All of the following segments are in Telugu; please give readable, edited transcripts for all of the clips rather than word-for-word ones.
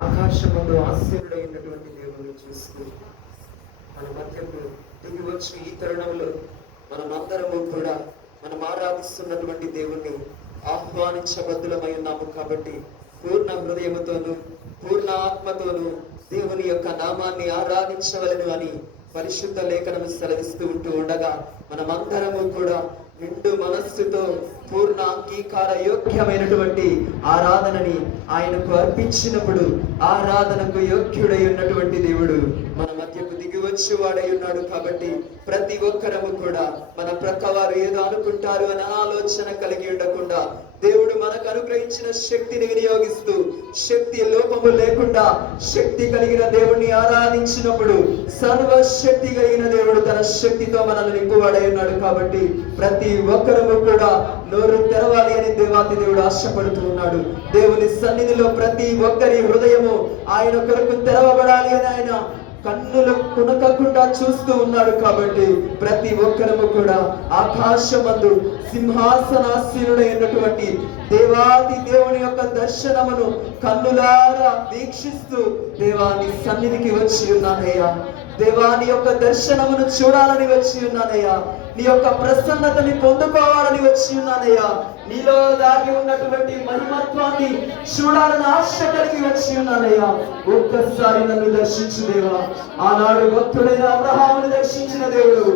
ఆకాశమందు ఆశ్చర్యుడైనటువంటి దేవుని చూస్తూ మన మధ్యకు దిగి వచ్చి ఈ తరుణంలో మనమందరము కూడా మనం ఆరాధిస్తున్నటువంటి దేవుణ్ణి ఆహ్వానించబద్దులమై ఉన్నాము. కాబట్టి పూర్ణ హృదయముతోను పూర్ణ ఆత్మతోను దేవుని యొక్క నామాన్ని ఆరాధించవలను అని పరిశుద్ధ లేఖనము సెలవిస్తూ ఉంటూ ఉండగా మనమందరము కూడా నిండు మనస్సుతో పూర్ణ అంగీకార యోగ్యమైనటువంటి ఆరాధనని ఆయనకు అర్పించినప్పుడు ఆరాధనకు యోగ్యుడై ఉన్నటువంటి దేవుడు మన మధ్యకు దిగి వచ్చి వాడై ఉన్నాడు. కాబట్టి ప్రతి ఒక్కరము కూడా మన ప్రక్కవారు ఏదో అనుకుంటారు అనే ఆలోచన కలిగి ఉండకుండా దేవుడు మనకు అనుగ్రహించిన శక్తిని వినియోగిస్తూ శక్తి లోపము లేకుండా శక్తి కలిగిన దేవుణ్ణి ఆరాధించినప్పుడు సర్వశక్తి కలిగిన దేవుడు తన శక్తితో మనల్ని నింపువాడై ఉన్నాడు. కాబట్టి ప్రతి ఒక్కరము కూడా నోరు తెరవాలి అని దేవాతి దేవుడు ఆశపడుతూ ఉన్నాడు. దేవుని సన్నిధిలో ప్రతి ఒక్కరి హృదయము ఆయన కొరకు తెరవబడాలి అని ఆయన కన్నులు కునకకుండా చూస్తూ ఉన్నాడు. కాబట్టి ప్రతి ఒక్కరము కూడా ఆకాశమందు సింహాసనాసీనుడైనటువంటి దేవాది దేవుని యొక్క దర్శనమును కన్నులారా వీక్షిస్తూ దేవాని సన్నిధికి వచ్చి ఉన్నానయ్యా, దేవాని యొక్క దర్శనమును చూడాలని వచ్చి ఉన్నానయ్యా, నీ యొక్క ప్రసన్నతని పొందుకోవాలని వచ్చి ఉన్నానయ్యా, నీలో దాగి ఉన్నటువంటి మహిమత్వాన్ని చూడాలని ఆశ కలిగి వచ్చి ఉన్నానయ్యా. ఒక్కసారి నన్ను దర్శించు దేవా. ఆనాడు భక్తుడైన అబ్రహామును దర్శించిన దేవుడు,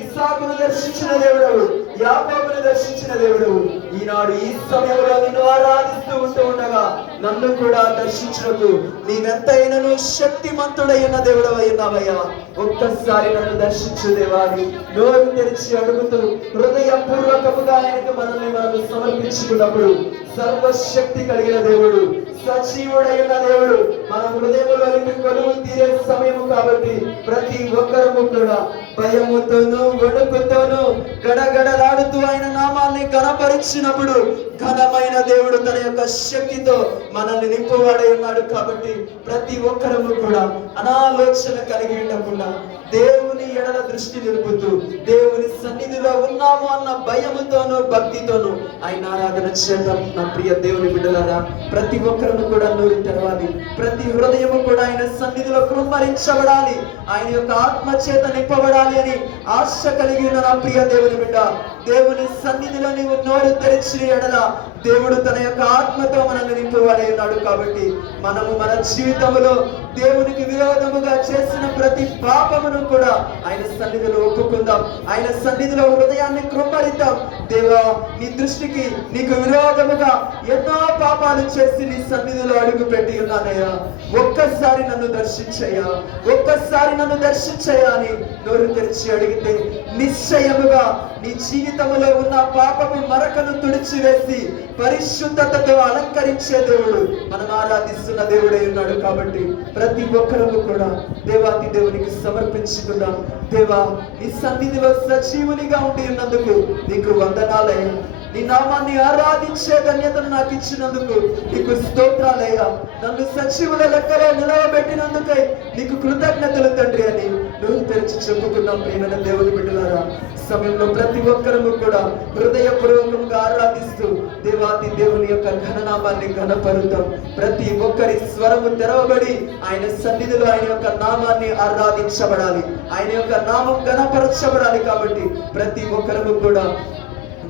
ఇస్సాకును దర్శించిన దేవుడు, యాకోబును దర్శించిన దేవుడు ఈనాడు ఈ సమయంలో నిన్ను ఆరాధిస్తూ ఉంటూ ఉండగా నన్ను కూడా దర్శించినకు నీవెంతైనను శక్తిమంతుడైన దేవుడు అయినావయ్యా. ఒక్కసారి నన్ను దర్శించు దేవాని నోరు తెరిచి అడుగుతూ హృదయపూర్వకముగా ఆయనకు మనల్ని మనం సమర్పించుకున్నప్పుడు సర్వశక్తి కలిగిన దేవుడు, సజీవుడైన దేవుడు మన హృదయంలోనికి కొలువు తీరే సమయము. కాబట్టి ప్రతి ఒక్కరము కూడా భయముతోనూ వణుకుతోనూ గడగడలాడుతూ ఆయన నామాన్ని ఘనపరిచినప్పుడు ఘనమైన దేవుడు తన యొక్క శక్తితో మనల్ని నింపువాడై ఉన్నాడు. కాబట్టి ప్రతి ఒక్కరము కూడా అనాలోచన కలిగి ఉండకుండా దేవుని ఎడల దృష్టి నిలుపుతూ దేవుని సన్నిధిలో ఉన్నాము అన్న భయముతోనూ భక్తితోనూ ఆయన ఆరాధన చేద్దాం. నా ప్రియ దేవుని బిడ్డలారా, ప్రతి ఒక్కరము కూడా నోరు తెరవాలి. ప్రతి హృదయము కూడా ఆయన సన్నిధిలో కృమ్మరించబడాలి, ఆయన యొక్క ఆత్మ చేత నింపబడాలి అని ఆశ కలిగిన నా ప్రియ దేవుని బిడ్డ, దేవుని సన్నిధిలో నీవు నోరు తెరిచిన ఎడల దేవుడు తన యొక్క ఆత్మతో మనల్ని నింపువాడై ఉన్నాడు. కాబట్టి మనము మన జీవితంలో దేవునికి విరోధముగా చేసిన ప్రతి పాపమును కూడా ఆయన సన్నిధిలో ఒప్పుకుందాం, ఆయన సన్నిధిలో హృదయాన్ని కృమ్మరిద్దాం. దేవా, నీ దృష్టికి నీకు విరోధముగా ఎన్నో పాపాలు చేసి నీ సన్నిధిలో అడుగు పెట్టి ఉన్నానయ్యా, ఒక్కసారి నన్ను దర్శించయ్యా, ఒక్కసారి నన్ను దర్శించయ్యా అని నోరు తెరిచి అడిగితే నిశ్చయముగా నీ జీవితంలో ఉన్న పాపము మరకను తుడిచివేసి పరిశుద్ధతతో అలంకరించే దేవుడు మనం ఆరాధిస్తున్న దేవుడై ఉన్నాడు. కాబట్టి ప్రతి ఒక్కరము కూడా దేవాతి దేవునికి సమర్పించుకుందాం. దేవా, నీ సన్నిధిలో సజీవునిగా ఉండి ఉన్నందుకు నీకు వందనాలయ్యా. నీ నామాన్ని ఆరాధించే ధన్యతను నాకు ఇచ్చినందుకు నీకు స్తోత్రాలయ్యా. నన్ను సజీవుల లెక్కలో నిలవబెట్టినందుకై నీకు కృతజ్ఞతలు తండ్రి అని నువ్వు తెరిచి చెప్పుకున్నాం. ప్రియమైన దేవుని బిడ్డలారా, సమయంలో ప్రతి ఒక్కరము కూడా హృదయపూర్వకంగా ఆరాధిస్తూ దేవాది దేవుని యొక్క ఘననామాన్ని ఘనపరుద్దాం. ప్రతి ఒక్కరి స్వరము తెరవబడి ఆయన సన్నిధిలో ఆయన యొక్క నామాన్ని ఆరాధించబడాలి, ఆయన యొక్క నామం ఘనపరచబడాలి. కాబట్టి ప్రతి ఒక్కరము కూడా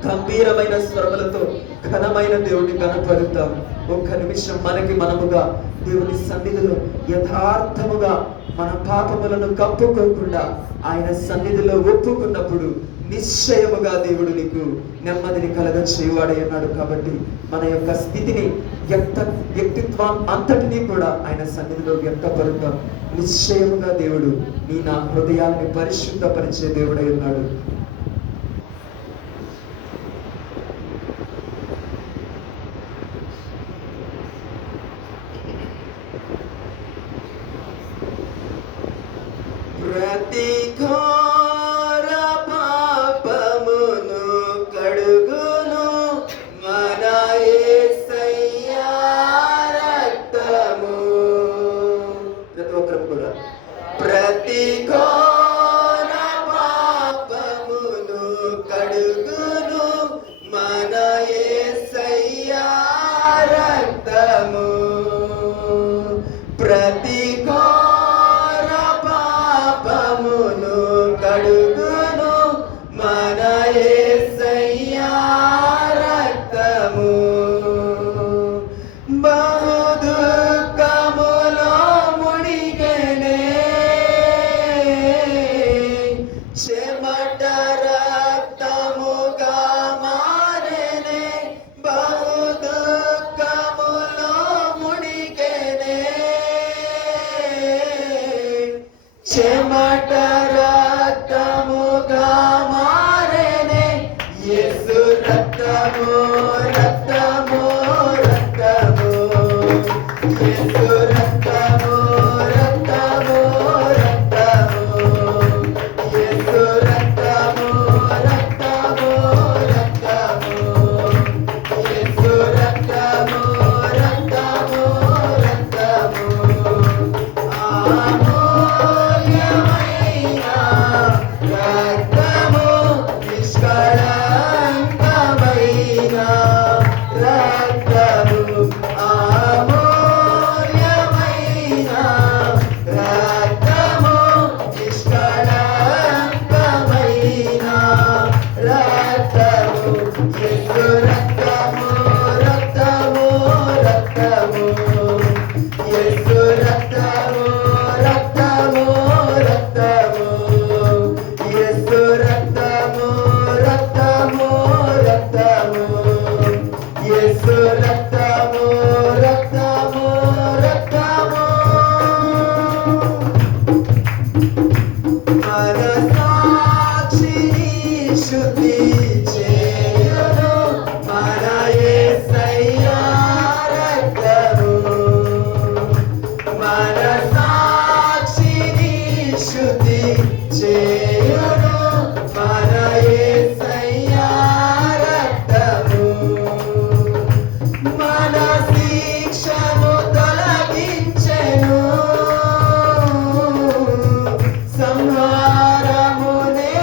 గంభీరమైన స్వరములతో ఘనమైన దేవుని ఘనపరుద్దాం. ఒక్క నిమిషం మనకి మనముగా దేవుని సన్నిధిలో యథార్థముగా మన పాపములను కప్పుకోకుండా ఆయన సన్నిధిలో ఒప్పుకున్నప్పుడు నిశ్చయముగా దేవుడు నీకు నెమ్మదిని కలగ చేయవాడై ఉన్నాడు. కాబట్టి మన యొక్క స్థితిని వ్యక్తిత్వం అంతటినీ కూడా ఆయన సన్నిధిలో వ్యక్తపరుద్దాం. నిశ్చయముగా దేవుడు నా హృదయాన్ని పరిశుద్ధపరిచే దేవుడై ఉన్నాడు. ప్రతి ఘోర పాపమును కడుగును మన యేసయ్యా రక్తము. ప్రతి ఒక్కరు కూడా ప్రతి ఘోర పాపమును కడుగును మన యేసయ్యా రక్తము. ప్రతి ఘోర పాపమును కడుగును మన యేసయ్యా రక్తము. బహు దుఃఖములో మునిగెనే చెమట రక్తముగా మారెనే. బహు దుఃఖములో మునిగెనే చెమట రక్తముగా మారెనే. యేసు రక్తము రక్తము రక్తము. యేసు రక్తము రక్తము రక్తము. యేసు రక్తము రక్తము రక్తము. యేసు రక్తము రక్తము రక్తము. అమూల్యమైన రక్తము, నిష్కళంకమైన రక్తము. అమూల్యమైన రక్తము, నిష్కళంకమైన రక్తము. యేసు రక్తము రక్తము రక్తము. యేసు రక్తము రక్తము రక్తము. యేసు రక్తము రక్తము రక్తము. యేసు రక్తము రక్తము రక్తము. మన సాక్షిని శుద్ధి చేయును మన యేసయ్యా రక్తము. మన సాక్షిని శుద్ధి చేయును మన యేసయ్యా రక్తము. మన శిక్షను తొలగించెను, సంహారమునే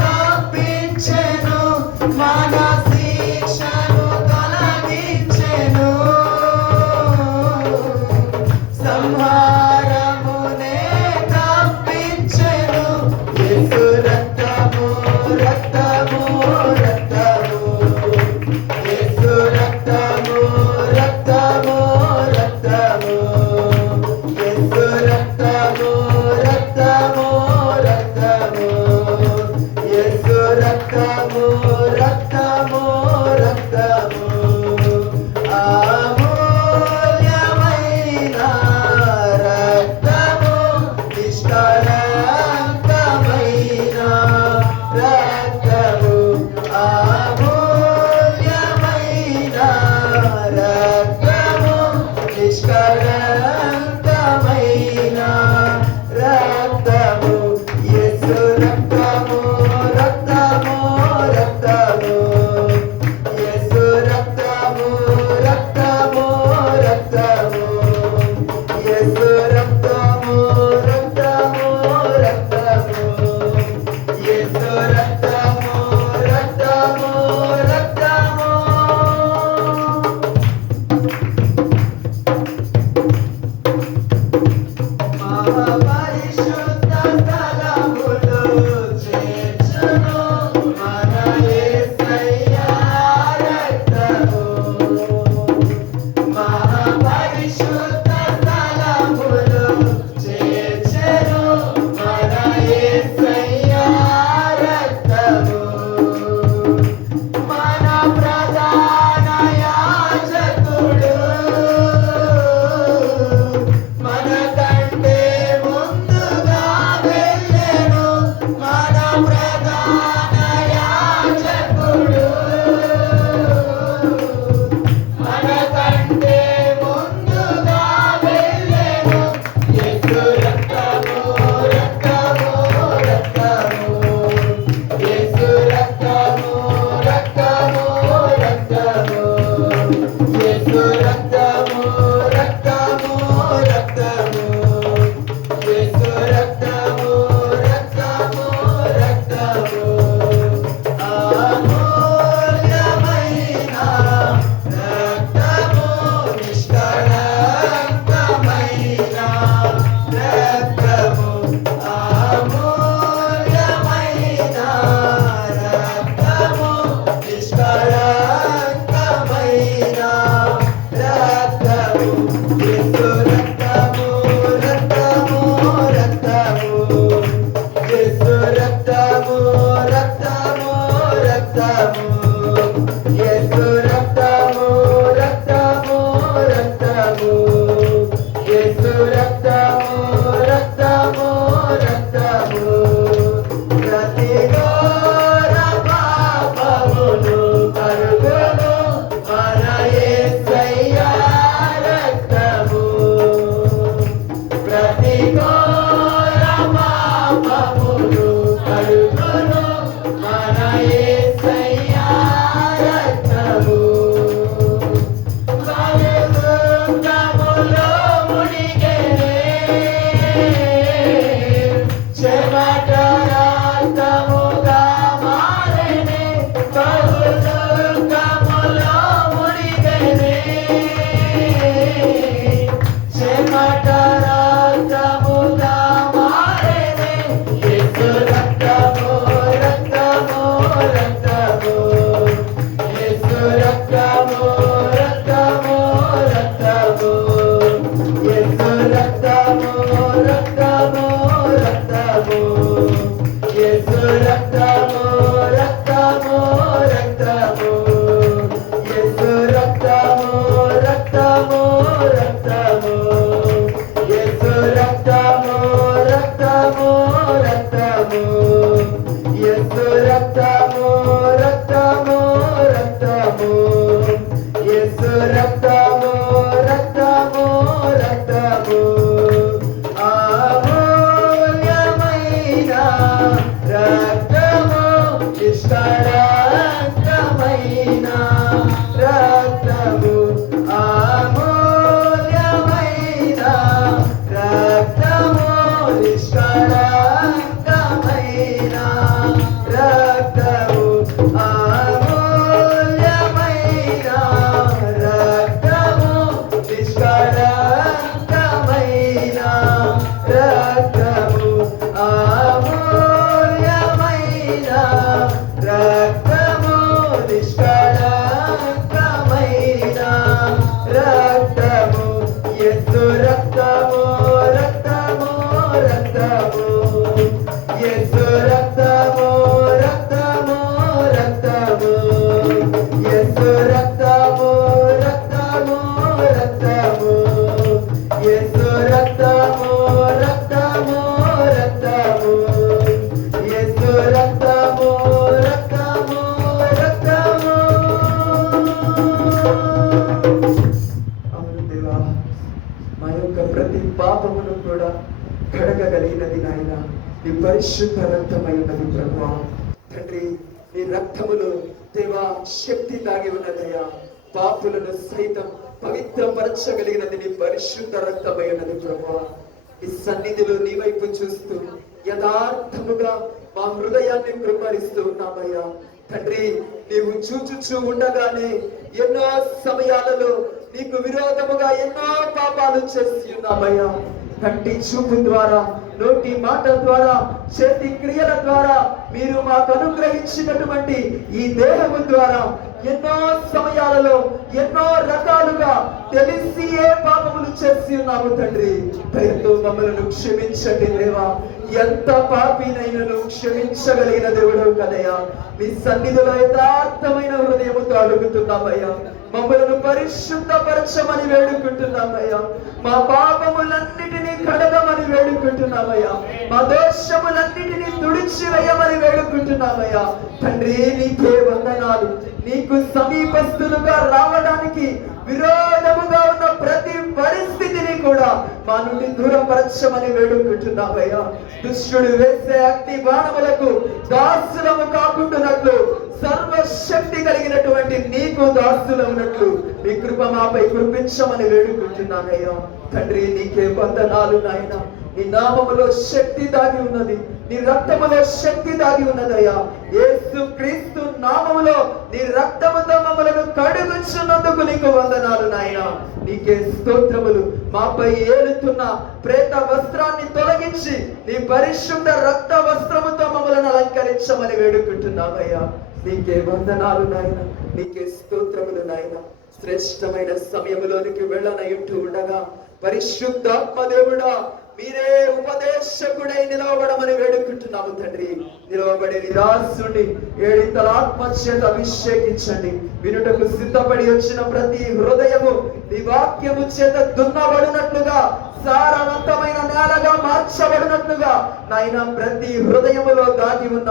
తప్పించెను. మన శిక్షను తొలగించెను, సంహారమునే తప్పించెను. యేసు రక్తము రక్తము రక్తము. యేసు రక్తము రక్తము రక్తము. యేసు రక్తము రక్తము రక్తము. యేసు రక్తము రక్తము రక్తము. అమూల్యమైన రక్తము, నిష్కళంకమైన రక్తము. అమూల్యమైన రక్తము, నిష్కళంకమైన రక్తము. యేసు రక్తము రక్తము రక్తము. యేసు రక్తము రక్తము రక్తము. యేసు రక్తము రక్తము రక్తము. యేసు రక్తము రక్తము రక్తము. మహాపరిశుద్ధ స్థలములో చేర్చును మన యేసయ్యా రక్తము. మహాపరిశుద్ధ స్థలములో చేర్చును మన యేసయ్యా రక్తము. మన ప్రధాన యాజకుడు మనకంటే ముందుగా వెళ్ళెను. మన ప్రధాన యాజకుడు మనకంటే ముందుగా వెళ్ళెను. యేసు రక్తము రక్తము రక్తము. యేసు రక్తము రక్తము రక్తము. యేసు రక్తము రక్తము రక్తము. యేసు రక్తము రక్తము రక్తము. అమూల్యమైన రక్తము, నిష్కళంకమైన రక్తము రక్తము రక్తము యేసు రక్తము రక్తము రక్తము యేసు రక్తము రక్తము రక్తము యేసు రక్తము రక్తము రక్తము యేసు రక్తము రక్తము రక్తము యేసు రక్తము రక్తము రక్తము అమూల్యమైన రక్తము నిష్కళంకమైన రక్తము అమూల్యమైన రక్తము నిష్కళంకమైన రక్తము అమూల్యమైన రక్తము నిష్కళంకమైన రక్తము అమూల్యమైన రక్తము నిష్కళంకమైన రక్తము యేసు రక్తము రక్తము రక్తము యేసు రక్తము రక్తము రక్తము యేసు రక్తము రక్తము రక్తము యేసు రక్తము రక్తము రక్తము యేసు రక్తము రక్తము రక్తము. అవును దేవా, మా యొక్క ప్రతి పాపమును కూడా కడగగలిగినది నాయన నీ పరిశుద్ధ రక్తమైనది ప్రభువా. తండ్రి, నీ రక్తములో దేవా శక్తి దాగి ఉన్నదయ్యా. పాపులను సైతం పవిత్రపరచగలిగినది నీ పరిశుద్ధ రక్తమైనది ప్రభువా. ఈ సన్నిధిలో నీ వైపు చూస్తూ యథార్థముగా మా హృదయాన్ని కృపరిస్తూ ఉన్నామయ్యా. తండ్రి, నీవు చూచుచూ ఉండగానే ఎన్నో సమయాలలో నీకు విరోధముగా ఎన్నో పాపాలు చేసి ఉన్నామయ్యా. కంటి చూపు ద్వారా, నోటి మాట ద్వారా, చేతి క్రియల ద్వారా మీరు మాకు అనుగ్రహించినటువంటి ఈ దేహము ద్వారా ఎన్నో సమయాలలో ఎన్నో రకాలుగా తెలిసి ఏ పాపములు చేసి ఉన్నాము తండ్రి. దయతో మమ్మల్ని క్షమించండి దేవా. ఎంత పాపినైనను క్షమించగలిగిన దేవుడు కదయ్యా. నీ సన్నిధిలో యథార్థమైన హృదయముతో అడుగుతున్నామయ్యా. మమ్మలను పరిశుద్ధపరచమని వేడుకుంటున్నామయ్యా. మా పాపములన్నిటినీ కడగమని వేడుకుంటున్నామయ్యా. మా దోషములన్నిటినీ తుడిచివేయమని వేడుకుంటున్నామయ్యా. తండ్రి, నీకే వందనాలు. నీకు సమీపస్తులుగా రావడానికి విరోధముగా ఉన్న ప్రతి పరిస్థితిని కూడా మా నుండి దూరపరచమని వేడుకుంటున్నామయ్యా. దుష్టుడు వేసే అగ్ని బాణములకు దాసులము కాకుండానట్లు సర్వశక్తి కలిగినటువంటి నీకు దాసులమునట్లు నీ కృప మాపై కురిపించమని వేడుకుంటున్నానయ్యా. తండ్రి, నీకే వందనాలు నాయన. నీ నామములో శక్తి దాగి ఉన్నది, నీ రక్తములో శక్తి దాగి ఉన్నదయ్యా. యేసు క్రీస్తు నామములో నీ రక్తముతో మమ్మలను కడుగుచున్నందుకు నీకు వందనాలు నాయన. నీకే స్తోత్రములు. మాపై ఏలుతున్న ప్రేత వస్త్రాన్ని తొలగించి నీ పరిశుద్ధ రక్త వస్త్రముతో మమ్మలను అలంకరించమని వేడుకుంటున్నామయ్యా. నీకే వందనాలు నాయన. నీకే స్తోత్రములు నాయన. శ్రేష్టమైన సమయములోనికి వెళ్ళనయుంటూ ఉండగా పరిశుద్ధాత్మ దేవుడా, మీరే ఉపదేశకుడై నిలవబడమని వేడుకుంటున్నాము తండ్రి. నిలవబడి నిరాశుని ఏడింతల ఆత్మ చేత అభిషేకించండి. వినుటకు సిద్ధపడి వచ్చిన ప్రతి హృదయము నీ వాక్యము చేత దున్నబడినట్లుగా, సారవంతమైన నేలగా మార్చబడినట్లుగా నాయన ప్రతి హృదయములో దాగి ఉన్న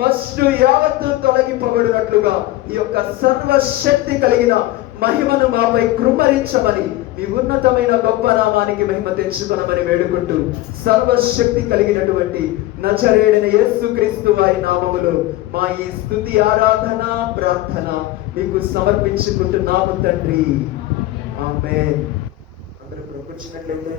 మస్టు యావత్తు తొలగింపబడినట్లుగా ఈ యొక్క సర్వశక్తి కలిగిన మహిమను మాపై కృమ్మరించమని మీ ఉన్నతమైన గొప్ప నామానికి మహిమ తెచ్చుకొనమని వేడుకుంటూ సర్వశక్తి కలిగినటువంటి నజరేయుడైన యేసుక్రీస్తు వారి నామములో మా ఈ స్తుతి ఆరాధన ప్రార్థన మీకు సమర్పించుకుంటున్నాము తండ్రి. ఆమేన్. అందరూ కూర్చున్నట్లయితే